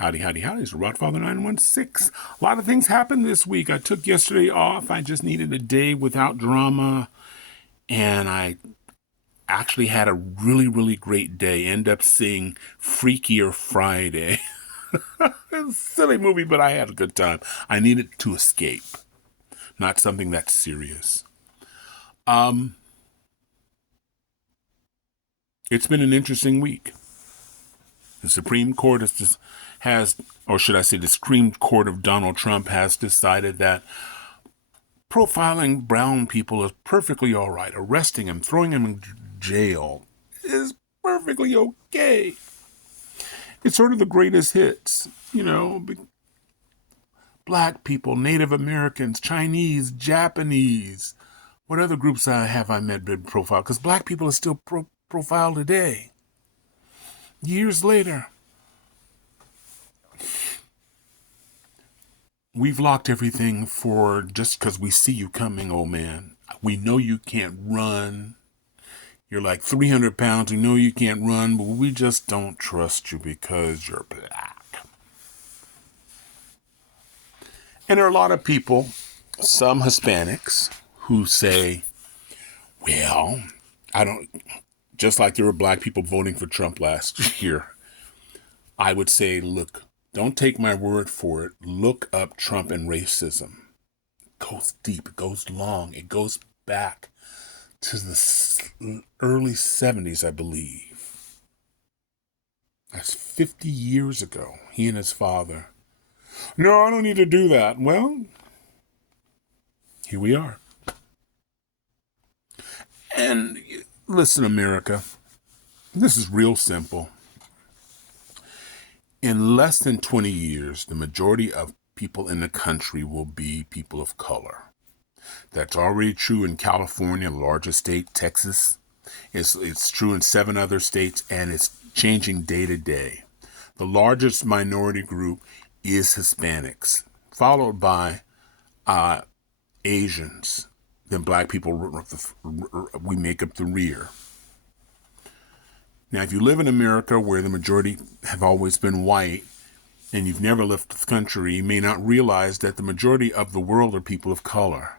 Howdy, howdy, howdy. It's Rodfather 916. A lot of things happened this week. I took yesterday off. I just needed a day without drama. And I actually had a really, really great day. End up seeing Freakier Friday. It's a silly movie, but I had a good time. I needed to escape. Not something that's serious. It's been an interesting week. The Supreme Court has, or should I say the Supreme Court of Donald Trump has decided that profiling brown people is perfectly all right. Arresting them, throwing them in jail is perfectly okay. It's sort of the greatest hits, black people, Native Americans, Chinese, Japanese. What other groups have I met been profiled? Because black people are still profiled today. Years later. We've locked everything for just because we see you coming, old man. We know you can't run. You're like 300 pounds. We know you can't run, but we just don't trust you because you're black. And there are a lot of people, some Hispanics, who say, well, just like there were black people voting for Trump last year, I would say, look, don't take my word for it. Look up Trump and racism. It goes deep. It goes long. It goes back to the early 70s, I believe. That's 50 years ago. He and his father. No, I don't need to do that. Well, here we are. And listen, America, this is real simple. In less than 20 years, the majority of people in the country will be people of color. That's already true in California, the largest state, Texas. It's true in 7 other states, and it's changing day to day. The largest minority group is Hispanics, followed by Asians. Then black people, we make up the rear. Now, if you live in America where the majority have always been white and you've never left the country, you may not realize that the majority of the world are people of color.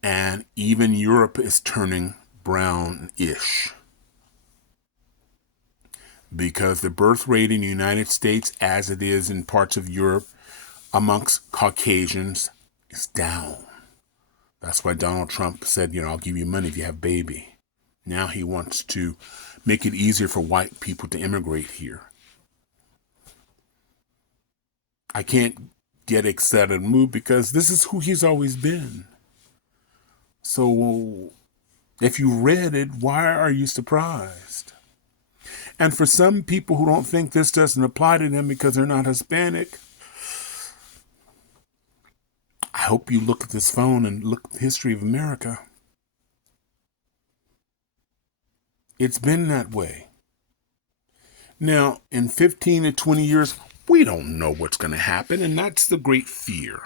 And even Europe is turning brown-ish. Because the birth rate in the United States, as it is in parts of Europe, amongst Caucasians, is down. That's why Donald Trump said, I'll give you money if you have a baby. Now he wants to make it easier for white people to immigrate here. I can't get excited and move because this is who he's always been. So if you read it, why are you surprised? And for some people who don't think this doesn't apply to them because they're not Hispanic, I hope you look at this phone and look at the history of America. It's been that way. Now, in 15 to 20 years, we don't know what's going to happen, and that's the great fear.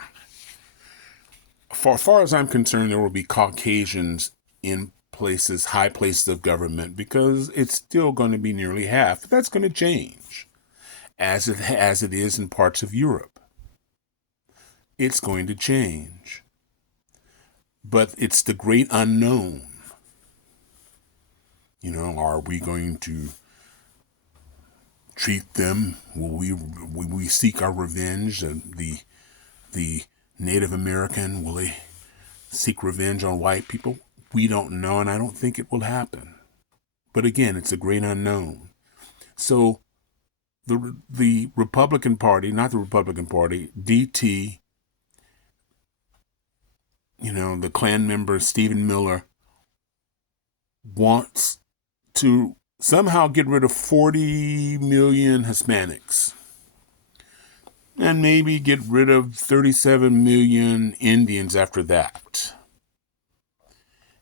For as far as I'm concerned, there will be Caucasians in places, high places of government, because it's still going to be nearly half. That's going to change, as it is in parts of Europe. It's going to change. But it's the great unknown. Are we going to treat them? Will we seek our revenge? The Native American, will they seek revenge on white people? We don't know, and I don't think it will happen. But again, it's a great unknown. So the Republican Party, not the Republican Party, DT, the Klan member Stephen Miller wants to somehow get rid of 40 million Hispanics and maybe get rid of 37 million Indians after that,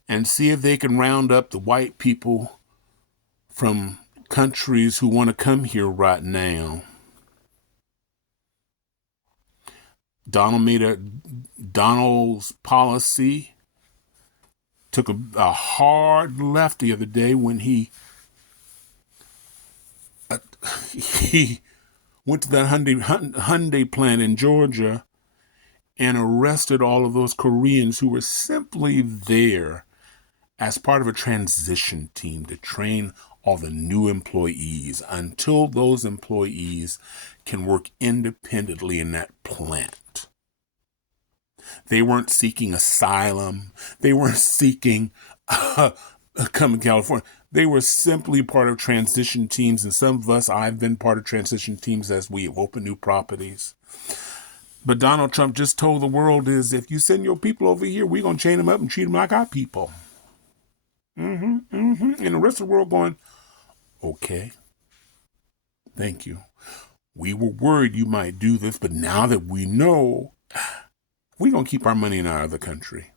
and see if they can round up the white people from countries who want to come here right now. Donald's policy took a hard left the other day when he went to that Hyundai plant in Georgia and arrested all of those Koreans who were simply there as part of a transition team to train all the new employees until those employees can work independently in that plant. They weren't seeking asylum. They weren't seeking come to California. They were simply part of transition teams, and some of us, I've been part of transition teams as we open new properties. But Donald Trump just told the world is, if you send your people over here, we're going to chain them up and treat them like our people. And the rest of the world going, okay, thank you. We were worried you might do this, but now that we know, we're going to keep our money in our other country.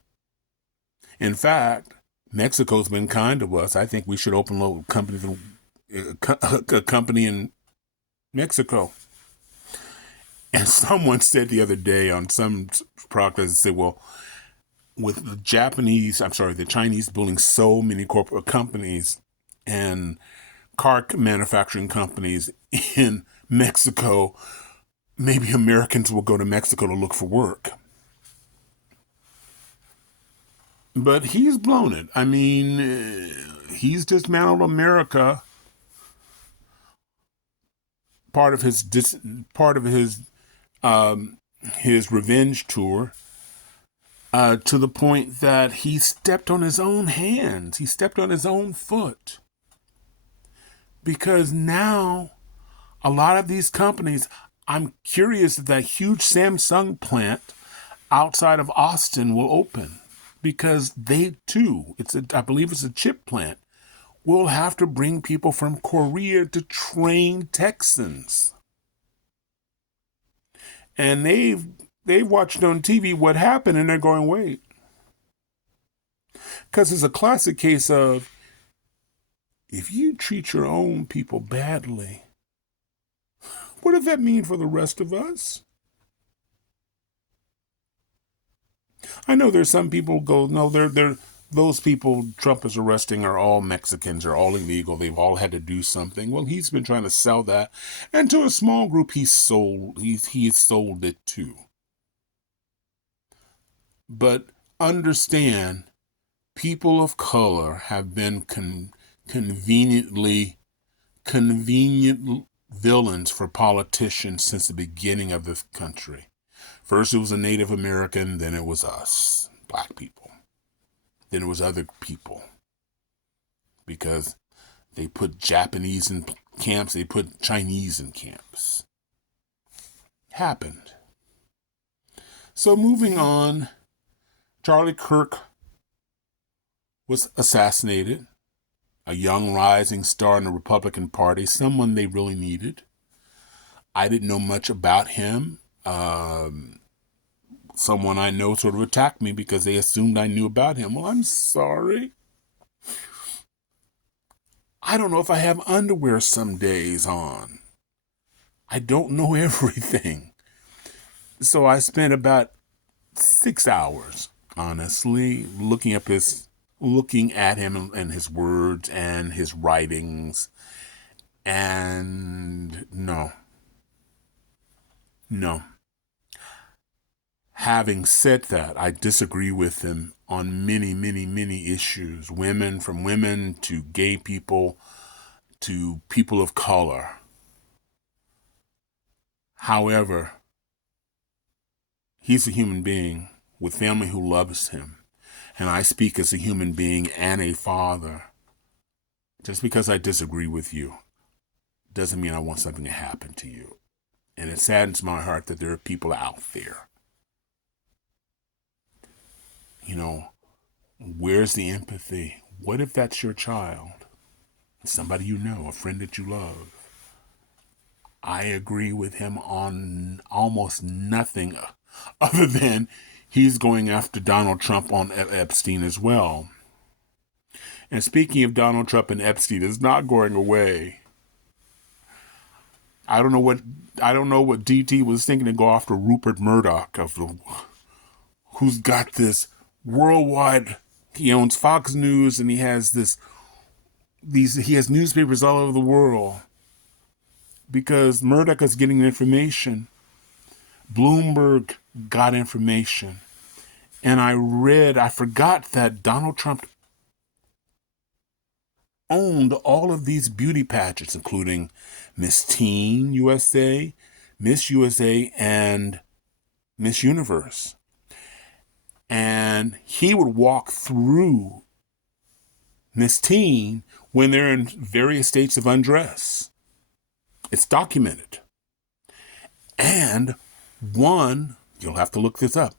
In fact, Mexico's been kind to us. I think we should open a company in Mexico. And someone said the other day on some podcast, said, well, with the Chinese building so many corporate companies and car manufacturing companies in Mexico, maybe Americans will go to Mexico to look for work. But he's blown it. I mean, he's dismantled America. Part of his revenge tour, to the point that he stepped on his own hands. He stepped on his own foot. Because now, a lot of these companies, I'm curious if that huge Samsung plant outside of Austin will open. Because they too, I believe it's a chip plant, will have to bring people from Korea to train Texans. And they've watched on TV what happened, and they're going, wait. Because it's a classic case of, if you treat your own people badly, what does that mean for the rest of us? I know there's some people go, no, those people Trump is arresting are all Mexicans, are all illegal. They've all had to do something. Well, he's been trying to sell that. And to a small group, he's sold it too. But understand, people of color have been convenient villains for politicians since the beginning of this country. First it was a Native American, then it was us, black people. Then it was other people. Because they put Japanese in camps, they put Chinese in camps. Happened. So moving on, Charlie Kirk was assassinated. A young rising star in the Republican Party, someone they really needed. I didn't know much about him. Someone I know sort of attacked me because they assumed I knew about him. Well, I'm sorry. I don't know if I have underwear some days on. I don't know everything. So I spent about 6 hours, honestly, looking at him and his words and his writings. And no. Having said that, I disagree with him on many, many, many issues. From women to gay people to people of color. However, he's a human being with family who loves him. And I speak as a human being and a father. Just because I disagree with you doesn't mean I want something to happen to you. And it saddens my heart that there are people out there. Where's the empathy? What if that's your child? Somebody you know, a friend that you love. I agree with him on almost nothing other than he's going after Donald Trump on Epstein as well. And speaking of Donald Trump and Epstein, it's not going away. I don't know what DT was thinking to go after Rupert Murdoch who's got this worldwide. He owns Fox News, and he has he has newspapers all over the world. because Murdoch is getting information. Bloomberg got information. And I forgot that Donald Trump owned all of these beauty pageants, including Miss Teen USA, Miss USA, and Miss Universe. And he would walk through Miss Teen when they're in various states of undress. It's documented. And you'll have to look this up,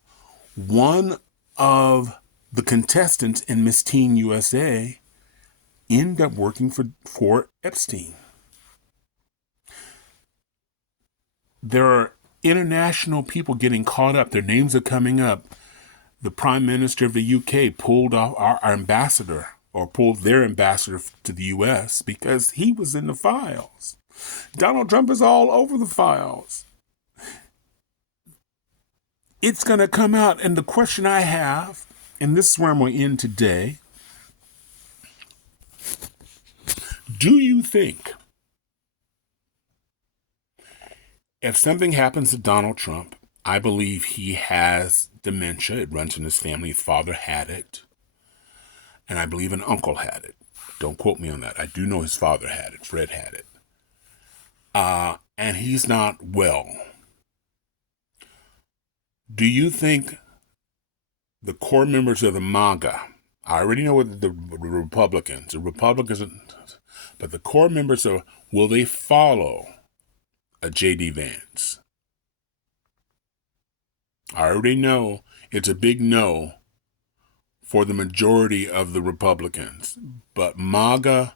one of the contestants in Miss Teen USA ended up working for Epstein. There are international people getting caught up. Their names are coming up. The Prime Minister of the UK pulled off our ambassador, or pulled their ambassador to the US because he was in the files. Donald Trump is all over the files. It's going to come out. And the question I have, and this is where I'm going to end today. Do you think if something happens to Donald Trump, I believe he has dementia. It runs in his family. His father had it. And I believe an uncle had it. Don't quote me on that. I do know his father had it. Fred had it. And he's not well. Do you think the core members of the MAGA, I already know what the Republicans, but the core members will they follow a J.D. Vance? I already know it's a big no for the majority of the Republicans, but MAGA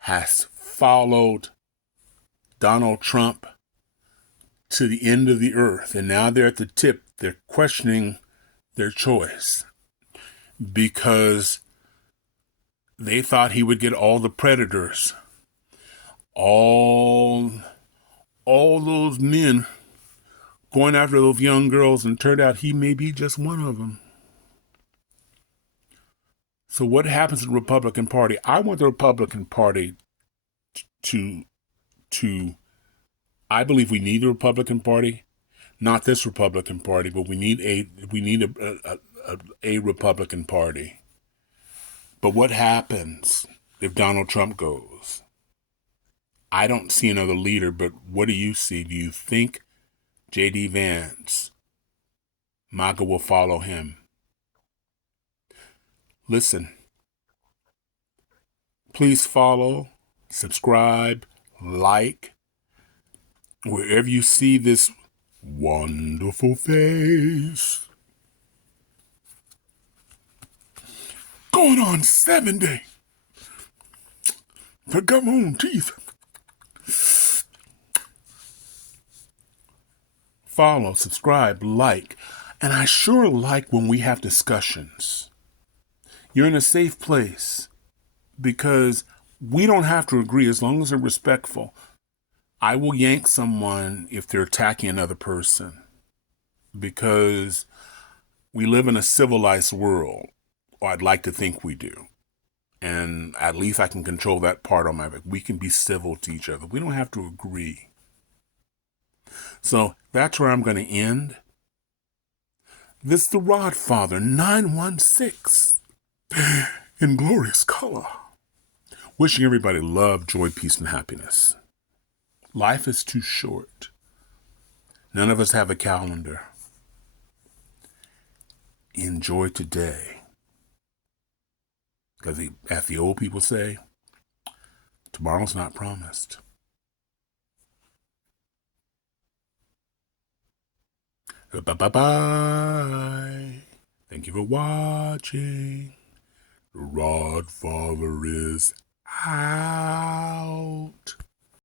has followed Donald Trump to the end of the earth, and now they're at the tip. They're questioning their choice because they thought he would get all the predators, all those men going after those young girls, and turned out he may be just one of them. So what happens to the Republican Party? I want the Republican Party to I believe we need the Republican Party, not this Republican Party, but we need a Republican Party. But what happens if Donald Trump goes? I don't see another leader, but what do you see? Do you think J.D. Vance, MAGA will follow him? Listen, please follow, subscribe, like, wherever you see this wonderful face. Going on 70. The gum on teeth. Follow, subscribe, like. And I sure like when we have discussions. You're in a safe place because we don't have to agree as long as they're respectful. I will yank someone if they're attacking another person because we live in a civilized world, or I'd like to think we do. And at least I can control that part on my back. We can be civil to each other. We don't have to agree. So that's where I'm going to end. This is the Rodfather 916 in glorious color. Wishing everybody love, joy, peace, and happiness. Life is too short. None of us have a calendar. Enjoy today. Because as the old people say, tomorrow's not promised. Bye-bye. Thank you for watching. The Rodfather is out.